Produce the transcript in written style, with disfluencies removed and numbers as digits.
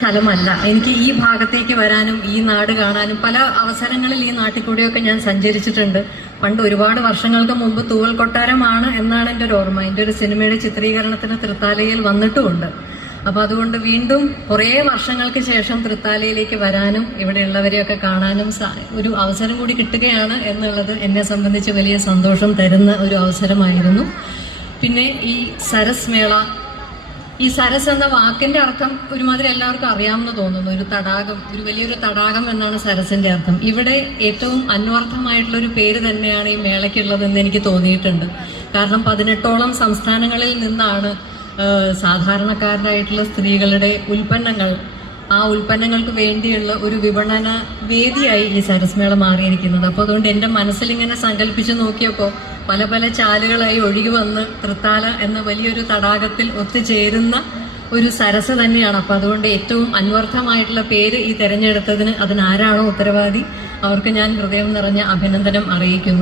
സ്ഥലമല്ല. എനിക്ക് ഈ ഭാഗത്തേക്ക് വരാനും ഈ നാട് കാണാനും പല അവസരങ്ങളിൽ ഈ നാട്ടിൽ കൂടെയൊക്കെ ഞാൻ സഞ്ചരിച്ചിട്ടുണ്ട്. പണ്ട് ഒരുപാട് വർഷങ്ങൾക്ക് മുമ്പ് തൂവൽ കൊട്ടാരമാണ് എന്നാണ് എൻ്റെ ഒരു ഓർമ്മ. എൻ്റെ ഒരു സിനിമയുടെ ചിത്രീകരണത്തിന് തൃത്താലയിൽ വന്നിട്ടുമുണ്ട്. അപ്പൊ അതുകൊണ്ട് വീണ്ടും കുറേ വർഷങ്ങൾക്ക് ശേഷം തൃത്താലയിലേക്ക് വരാനും ഇവിടെയുള്ളവരെയൊക്കെ കാണാനും ഒരു അവസരം കൂടി കിട്ടുകയാണ് എന്നുള്ളത് എന്നെ സംബന്ധിച്ച് വലിയ സന്തോഷം തരുന്ന ഒരു അവസരമായിരുന്നു. പിന്നെ ഈ സരസ് മേള, ഈ സരസ് എന്ന വാക്കിന്റെ അർത്ഥം ഒരുമാതിരി എല്ലാവർക്കും അറിയാമെന്ന് തോന്നുന്നു. ഒരു തടാകം, ഒരു വലിയൊരു തടാകം എന്നാണ് സരസിന്റെ അർത്ഥം. ഇവിടെ ഏറ്റവും അന്വർത്ഥമായിട്ടുള്ള ഒരു പേര് തന്നെയാണ് ഈ മേളയ്ക്കുള്ളതെന്ന് എനിക്ക് തോന്നിയിട്ടുണ്ട്. കാരണം 18ഓളം സംസ്ഥാനങ്ങളിൽ നിന്നാണ് സാധാരണക്കാരായിട്ടുള്ള സ്ത്രീകളുടെ ഉൽപ്പന്നങ്ങൾ, ആ ഉൽപ്പന്നങ്ങൾക്ക് വേണ്ടിയുള്ള ഒരു വിപണന വേദിയായി ഈ സരസ് മേള മാറിയിരിക്കുന്നത്. അപ്പോൾ അതുകൊണ്ട് എൻ്റെ മനസ്സിലിങ്ങനെ സങ്കല്പിച്ചു നോക്കിയപ്പോൾ പല പല ചാലുകളായി ഒഴുകി വന്ന് തൃത്താല എന്ന വലിയൊരു തടാകത്തിൽ ഒത്തുചേരുന്ന ഒരു സരസ് തന്നെയാണ്. അപ്പൊ അതുകൊണ്ട് ഏറ്റവും അന്വർത്ഥമായിട്ടുള്ള പേര് ഈ തെരഞ്ഞെടുത്തതിന് അതിനാരാണോ ഉത്തരവാദി അവർക്ക് ഞാൻ ഹൃദയം നിറഞ്ഞ അഭിനന്ദനം അറിയിക്കുന്നു.